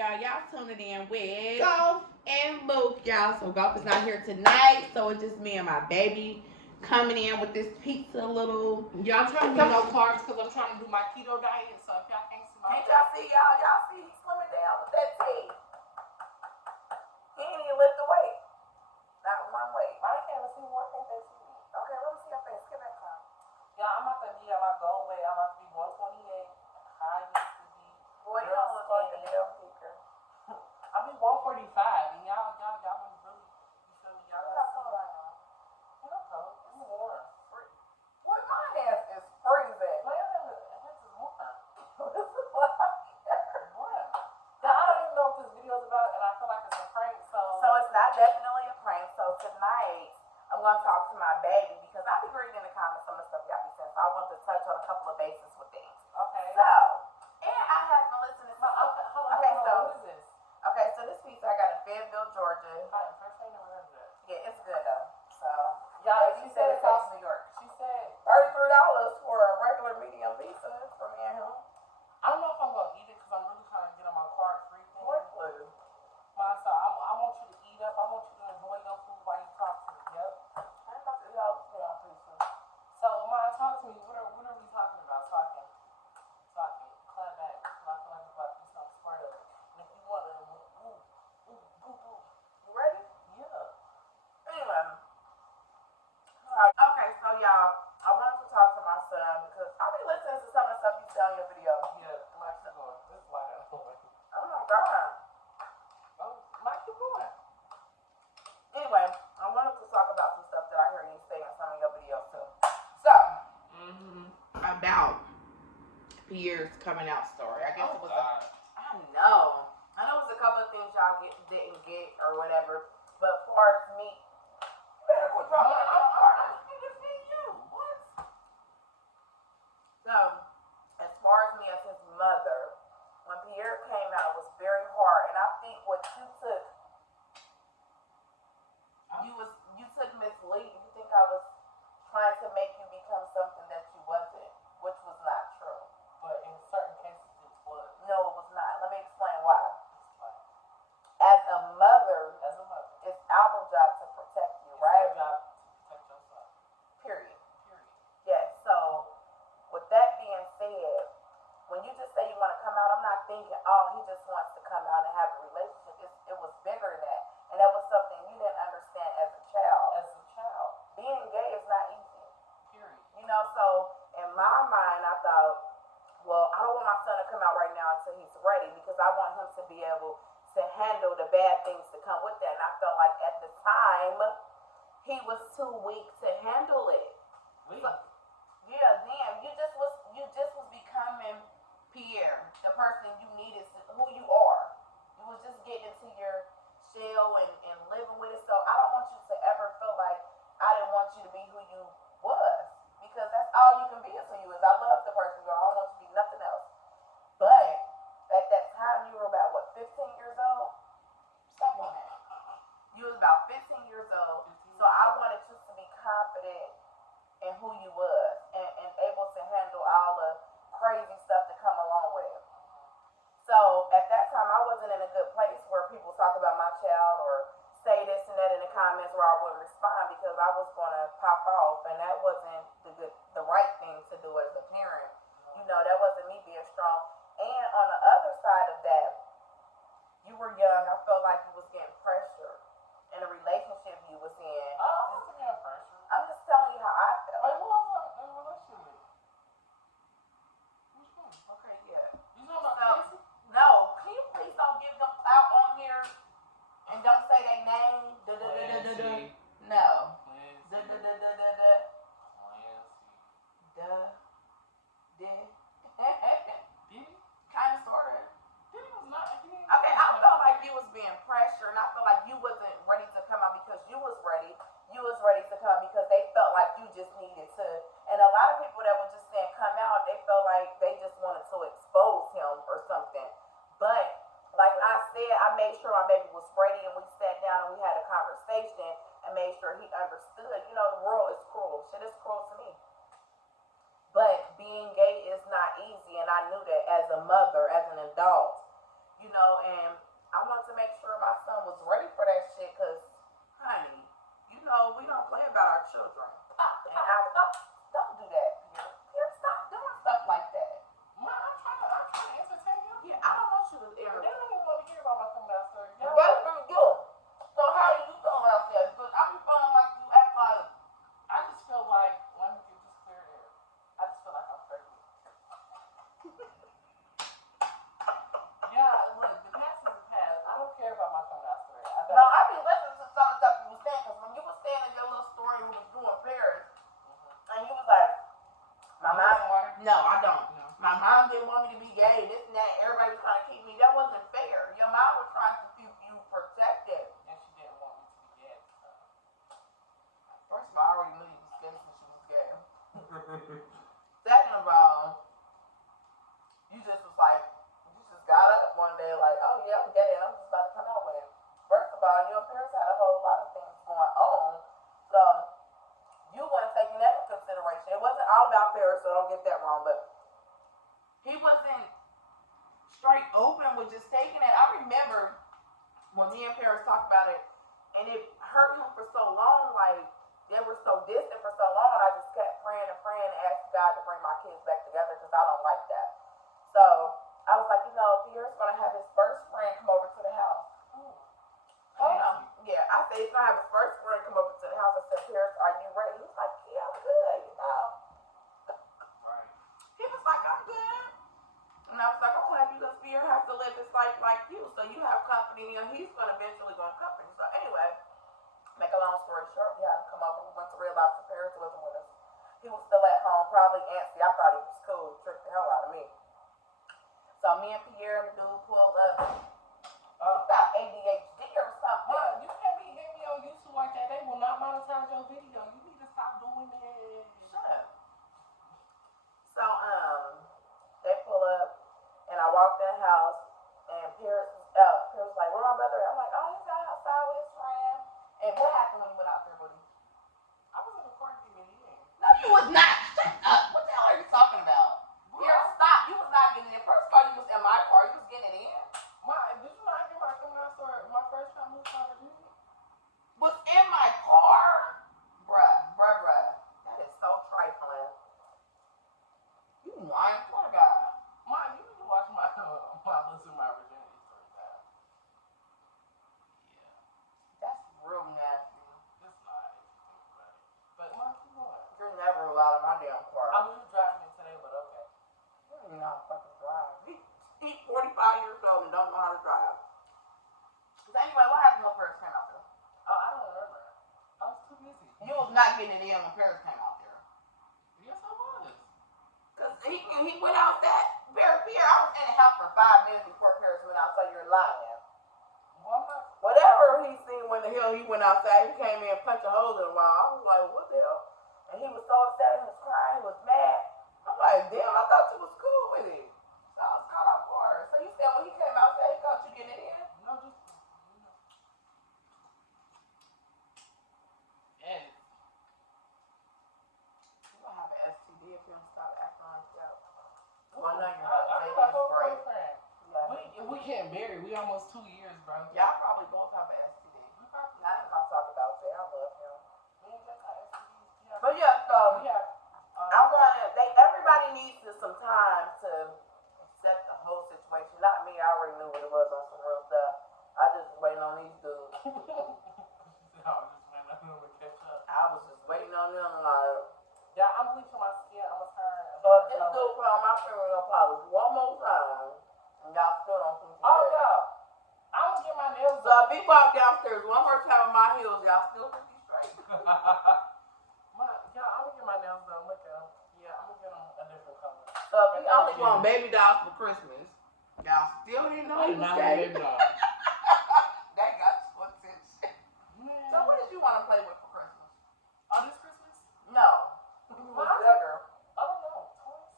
y'all? Y'all tuning in with Golf and Mook, y'all. So Golf is not here tonight, so it's just me and my baby coming in with this pizza little. Y'all trying to do no carbs because I'm trying to do my keto diet. So if y'all can't see my can't y'all see y'all see he's slimming down with that tea. He ain't even lift the weight. Not one weight. I can't see me. Why can't they see me? Okay, let me see your face. Get back time. Yeah, I'm about to be at my goal weight. I'm about to be 128. How I used to be. Boy, you don't look like a damn kicker. I'll be 145. And y'all want to really, you feel me? Y'all got cold I know. You're not cold. It's warm. Boy, my ass is freezing. My ass is warm. What? Now, I don't even know what this video is about, and I feel like it's a prank, so it's not definitely a prank. So tonight, I'm going to talk to my baby because I be reading in the comments some of the stuff y'all be saying. So I want to touch on a couple of bases with things. Okay. So, and I have been listening to What is this? Okay, so this pizza I got in Fayetteville, Georgia. First I never heard of that. Yeah, it's good though. So, Y'all, she said it's South New York. She said $33 for a regular medium pizza for me and him. I don't know if I'm going to eat it because I'm really trying to get on my carb-free thing. What flu? So I want you to eat up. I want you to enjoy your food while you talk to me. Yep. I ain't about to eat all this damn pizza. So, Ma, talk to me. What are we talking about? So I can clap back. So I feel like I'm about to do something smart of it. And if you want to, You ready? Yeah. Anyway. Okay, so y'all, I wanted to talk to my son because I be listening to some of the stuff you say on your video. Yeah, Mike, keep going. This is why I got Oh my God. Oh, Mike, keep going. Anyway, I wanted to talk about some stuff that I hear you say in some of your videos too. So, About Pierre's coming out story. I guess it was. I know it was a couple of things y'all didn't get or whatever. But as far as me, you better quit talking. I'm just seeing you. What? So, as far as me as his mother, when Pierre came out, it was very hard. And I think what you took, you took misleading. You think I was trying to make you become something that you wasn't, which was not true. But in certain cases, it was. No, it was not. Let me explain why. As a mother, it's our job to protect you, right? It's our job to protect yourself. Period. Yes. So, with that being said, when you just say you want to come out, I'm not thinking, oh, he just wants to come out and have a relationship. It was bigger than that. And that was something you didn't understand as a child. Being gay is not easy. Period. You know, so in my mind, I thought, well, I don't want my son to come out right now until he's ready because I want him to be able to handle the bad things to come with that. And I felt like at the time, he was too weak to handle it. Weak? So, yeah, damn, you just was becoming Pierre, the person you needed, who you are. You was just getting into your shell and living with it. So I don't want you to ever feel like I didn't want you to be who you was, because that's all you can be is who you is. I love the person you are. I don't want you to be nothing else. But at that time, you were about, what, 15 years old? Stop on that. You was about 15 years old. So I wanted you to be confident in who you was and able to handle all the crazy stuff that come along with it. So at that time, I wasn't in a good place where people talk about my child or say this and that in the comments where I wouldn't respond because I was going to pop off, and that wasn't the right thing to do as a parent. You know, that wasn't me being strong. And on the other side of that, you were young. I felt like you was getting pressure in a relationship you was in. I wasn't getting pressure. I'm just telling you how I felt. Wait, who was I in a relationship with? Which one? Okay, yeah. You talking about Casey? No, can you please don't give them out on here and don't say their name? No. Kind of, sort of. Okay, I felt like you was being pressured, and I felt like you wasn't ready to come out because you was ready. You was ready to come because they felt like you just needed to. And a lot of people that were just saying come out, they felt like they just wanted to expose him or something. But like I said, I made sure my baby was ready, and we sat down and we had a conversation and made sure he understood. You know, the world is cruel. Shit is cruel to me. But being gay is not easy, and I knew that as a mother, as an adult. you know, and I wanted to make sure my son was ready for that shit, cause, honey, you know, we don't play about our children. And don't do that, Pierre. Pierre, stop doing stuff like that. Ma, I'm trying to entertain you. Yeah, I don't want you to They ever. don't even want to hear about my coming out story. That's pretty good. So how do you feel about that? Because I be feeling like you act like. I just feel like, let me get this clear air. I just feel like I'm pregnant. Yeah, look, the past is the past. I don't care about my coming out story. I don't. No, I be listening to some of the stuff you was saying, because when you was saying in your little story you was doing Paris, and you was like, my mom. No, I don't. No. My mom didn't want me to be gay, this and that. Everybody was trying to keep me. That wasn't fair. Your mom was trying to keep you protected. And she didn't want me to be gay. So. First of all, I already knew you was skinny since she was gay. Second of all, you just was like, you just got up one day like, oh yeah, I'm gay and I'm just about to come out with it. First of all, you and Pierce had a whole lot of things going on, so you weren't taking that into consideration. It wasn't all about Paris, so don't get that wrong, but he wasn't straight open with just taking it. I remember when me and Paris talked about it, and it hurt him for so long, like, they were so distant for so long, I just kept praying and asked God to bring my kids back together, because I don't like that. So, I was like, you know, Pierre's going to have his first friend come over to the house. Hold on. Yeah, I said he's going to have his first friend come over to the house. I said, Pierre, are you ready? He was like, yeah, I'm good, you know. Right. He was like, I'm good. And I was like, I'm happy because Pierre has to live his life like you. So you have company and he's going to eventually go to company. So anyway, make a long story short, we had him come over. We went to Red Lobster. Paris wasn't with us. He was still at home, probably antsy. I thought he was cool. He tricked the hell out of me. So me and Pierre and the dude pulled up. He got ADHD or something. Ma, you can't be hitting me on YouTube like that. They will not monetize your video. You need to stop doing that. Shut up. So, they pull up, and I walked in the house, and Pierce was like, where my brother at? I'm like, oh, he's out outside with his friend. And what happened when he went out there, buddy? I was in the car getting it in. No, you was not. Shut up. What the hell are you talking about? Pierre, stop. You was not getting in. First of all, you was in my car. You was getting it in. Did you not hear my coming out story? My first time moved out of Disney? Was in my car? Bruh. That is so trifling. You lying. Swear to God. Ma, you need to watch my listen to my virginity story time. Yeah. That's real nasty. It's not if you think about it. But Ma, keep going. You're never allowed in my damn car. I was just driving it today, but okay. You don't even know how to fucking drive. He's 45 years old and don't know how to drive. So anyway, what happened when Paris came out there? Oh, I don't remember. I was too busy. You was not getting it in when Paris came out there. Yes, I was. Because he went out that. Pierre, I was in the house for 5 minutes before Paris went out, so you're lying. Well, I'm not. Whatever he seen when the hell he went outside, he came in and punched a hole in the wall. I was like, what the hell? And he was so upset, he was crying, he was mad. I'm like, damn, I thought you was cool with it. So I was caught off guard. So you said when he came outside, he thought you getting it in? No, just. Yes. You're going to have an STD if you don't stop acting like that. Well, no, you're I not. feel Baby like is a great. boyfriend. We can't marry. We almost 2 years, bro. Y'all probably both have an STD. I ain't gonna talk about that. I love him. But yeah, so I'm gonna. Everybody needs some time to accept the whole situation. Not me. I already knew what it was on some real stuff. I just was waiting on these dudes. I was just waiting on them. Like, Yeah, I'm bleaching my skin. I'm gonna turn. so if this dude put on my fingernail polish one more time, and y'all still don't think he's Oh dead. no, I'm gonna get my nails So done. if he walk downstairs one more time with my heels, y'all still think he's straight? I'm gonna get my nails done. Look at them. Yeah, I'm gonna get them a different color. So if he only want baby dolls for Christmas, y'all still didn't know he was Not gay? baby doll. That got splits and shit. So what did you want to play with for Christmas? Oh, this Christmas? No. He was younger. I don't know. Toys?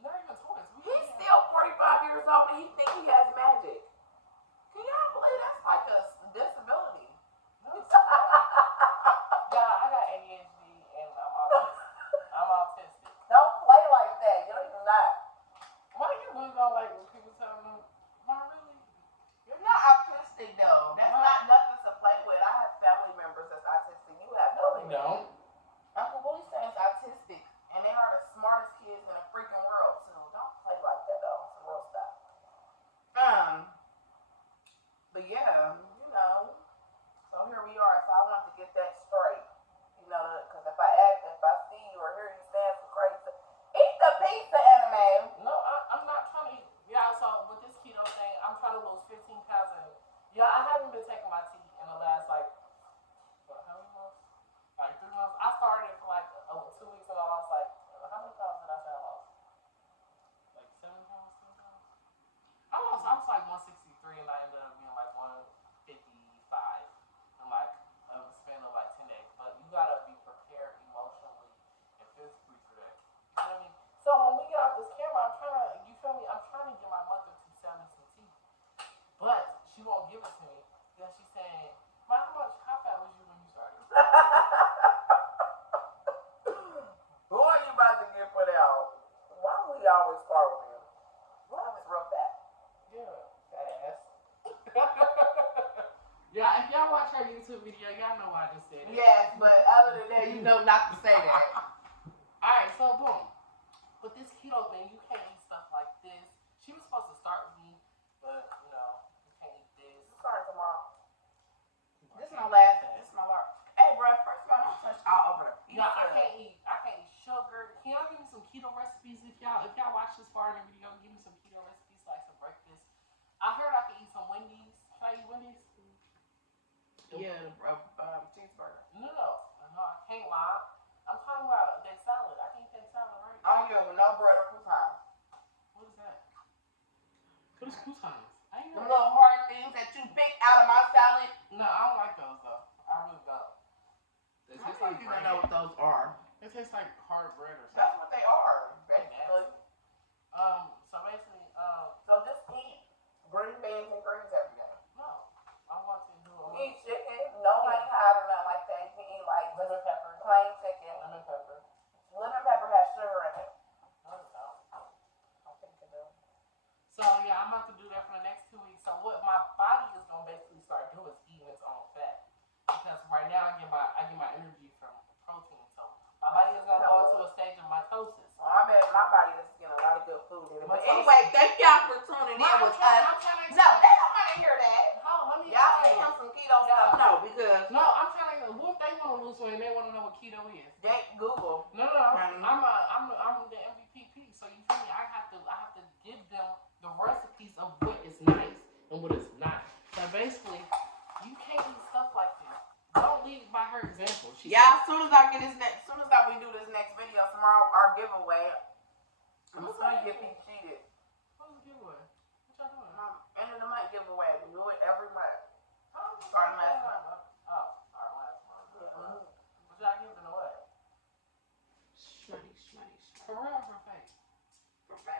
Not even toys. He's still 45 years old and he thinks he has magic. Can y'all believe that's like a disability? No, yeah, I got ADHD and I'm autistic. Don't play like that. You know you're not. Why you really don't like when people tell me, why really? always start with him. That was real bad. Yeah, that ass. Yeah, if y'all watch her YouTube video, y'all know why I just said it. Yes, but other than that, you know not to say that. Alright, so boom. With this keto thing, you can't eat stuff like this. She was supposed to start with me, but you know, you can't eat this. Sorry, tomorrow. This is my last. This is my last. Hey, bro. First of all, don't touch all over the pizza. Yeah, I can't eat sugar. Can y'all give me some keto recipes if y'all watch this far in the video? Give me some keto recipes like some breakfast. I heard I can eat some Wendy's. Can I eat Wendy's? Yeah, cheeseburger. No, I can't, Mom. I'm talking about that salad. I can eat that salad, right? Oh, yeah, with no bread or croutons. What is that? What is croutons? I ain't The know. little hard things that you pick out of my salad. No, I don't like those though. I really don't. They taste like You don't bread. know what those are. They taste like hard bread or something. That's what they are, basically. So basically, So just eat green beans and greens every day. no, I want to do a Eat chicken, no honey hot or nothing like that. You can eat like lemon pepper. plain chicken. Lemon pepper. Lemon pepper has sugar in it. No, it don't. I think it does. So yeah, I'm about to do that for the next 2 weeks. So what my body is gonna basically start doing is eating its own fat. Because right now I get my energy from protein. So my body is gonna go into a stage of mitosis. Well, I bet my body is getting a lot of good food in it. But Mitosis. anyway, thank y'all for tuning in I'm with trying us. to No, they don't want to hear that. let me Y'all explain. send him some keto Yeah. stuff. No, because No, I'm trying to. What if they want to lose weight and they want to know what keto is? they Google. No. I'm the MVP. So you feel me? I have to give them the recipes of what is nice and what is not. So basically, you can't eat stuff like this. Don't lead by her example. Yeah, as soon as we do this next video tomorrow, our giveaway, I'm just gonna get me cheated. What's the giveaway? What y'all doing? End of the month giveaway. We do it every month. Oh, Starting last month. Oh, alright, last month. Mhm. What y'all giving away? Shmoney. For real or for fake?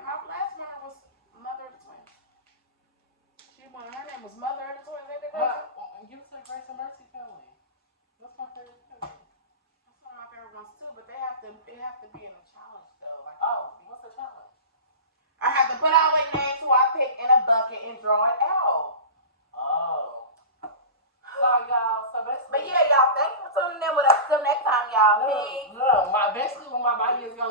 My last one was Mother of the Twins. Her name was Mother of the Twins. Ain't that crazy? Give us a Grace and Mercy family. That's my favorite family. That's one of my favorite ones too. But it have to be in a challenge though. Like, What's the challenge? I have to put all their names who I pick in a bucket and draw it out. Oh. So y'all, But yeah, y'all, thanks for tuning in with us. Till next time, y'all. Peace. Basically what my body is gonna